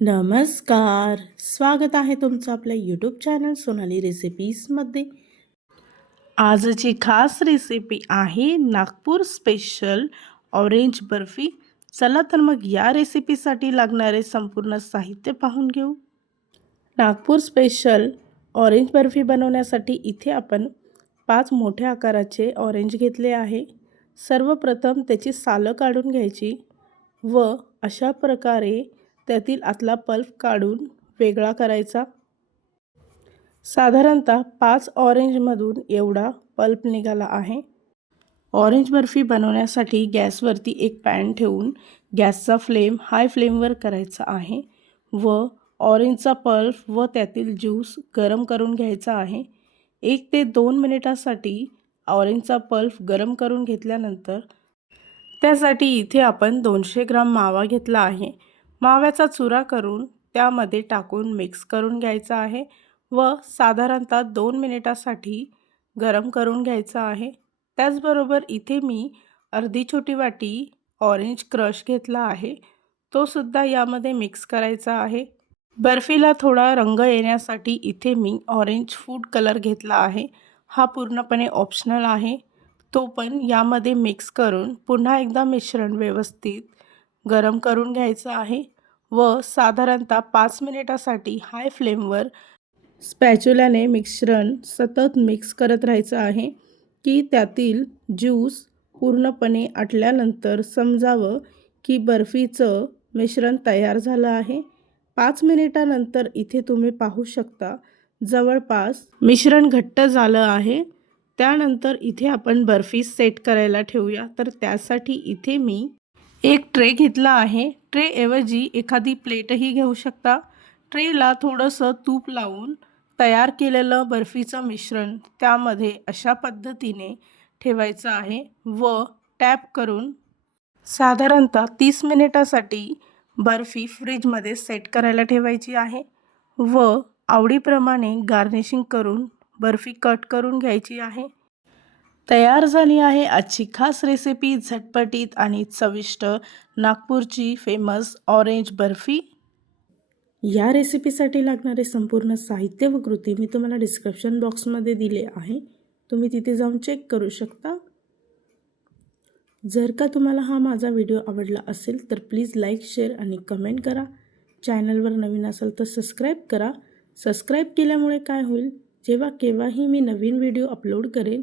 नमस्कार. स्वागत आहे तुमचं आपल्या यूट्यूब चॅनल सोनाली रेसिपीजमध्ये आजची खास रेसिपी आहे नागपूर स्पेशल ऑरेंज बर्फी. चला तर मग या रेसिपीसाठी लागणारे संपूर्ण साहित्य पाहून घेऊ. नागपूर स्पेशल ऑरेंज बर्फी बनवण्यासाठी इथे आपण पाच मोठ्या आकाराचे ऑरेंज घेतले आहे. सर्वप्रथम त्याची सालं काढून घ्यायची व अशा प्रकारे त्यातील आतला पल्प काढून वेगळा करायचा. साधारणतः पाच ऑरेंजमधून एवढा पल्प निघाला आहे. ऑरेंज बर्फी बनवण्यासाठी गॅसवरती एक पॅन ठेवून गॅसचा फ्लेम हाय फ्लेमवर करायचा आहे व ऑरेंजचा पल्प व त्यातील ज्यूस गरम करून घ्यायचा आहे. एक ते दोन मिनिटासाठी ऑरेंजचा पल्प गरम करून घेतल्यानंतर त्यासाठी इथे आपण दोनशे ग्राम मावा घेतला आहे. माव्याचा चुरा करून त्यामध्ये टाकून मिक्स करून घ्यायचा आहे व साधारणतः दोन मिनिटासाठी गरम करून घ्यायचा आहे. त्याचबरोबर इथे मी अर्धी छोटी वाटी ऑरेंज क्रश घेतला आहे. तो सुद्धा यामध्ये मिक्स करायचा आहे. बर्फीला थोडा रंग येण्यासाठी इथे मी ऑरेंज फूड कलर घेतला आहे. हा पूर्णपणे ऑप्शनल आहे. तो पण यामध्ये मिक्स करून पुन्हा एकदा मिश्रण व्यवस्थित गरम करून घ्यायचं आहे. व साधारणतः पाच मिनिटासाठी हाय फ्लेमवर स्पॅच्युलाने मिश्रण सतत मिक्स करत राहायचं आहे की त्यातील ज्यूस पूर्णपणे आटल्यानंतर समजावं की बर्फीचं मिश्रण तयार झालं आहे. पाच मिनिटानंतर इथे तुम्ही पाहू शकता जवळपास मिश्रण घट्ट झालं आहे. त्यानंतर इथे आपण बर्फी सेट करायला ठेवूया. तर त्यासाठी इथे मी एक ट्रे घेतला आहे. ट्रेऐवजी एखादी प्लेटही घेऊ शकता. ट्रेला थोडंसं तूप लावून तयार केलेलं बर्फीचं मिश्रण त्यामध्ये अशा पद्धतीने ठेवायचं आहे व टॅप करून साधारणतः तीस मिनिटासाठी बर्फी फ्रीजमध्ये सेट करायला ठेवायची आहे व आवडीप्रमाणे गार्निशिंग करून बर्फी कट करून घ्यायची आहे. तयार झाली आहे आजची खास रेसिपी झटपटीत आणि चविष्ट नागपूरची फेमस ऑरेंज बर्फी. या रेसिपीसाठी लागणारे संपूर्ण साहित्य व कृती मी तुम्हाला डिस्क्रिप्शन बॉक्समध्ये दिले आहे. तुम्ही तिथे जाऊन चेक करू शकता. जर का तुम्हाला हा माझा व्हिडिओ आवडला असेल तर प्लीज लाईक शेअर आणि कमेंट करा. चॅनलवर नवीन असाल तर सबस्क्राईब करा. सबस्क्राईब केल्यामुळे काय होईल? जेव्हा केव्हाही मी नवीन व्हिडिओ अपलोड करेन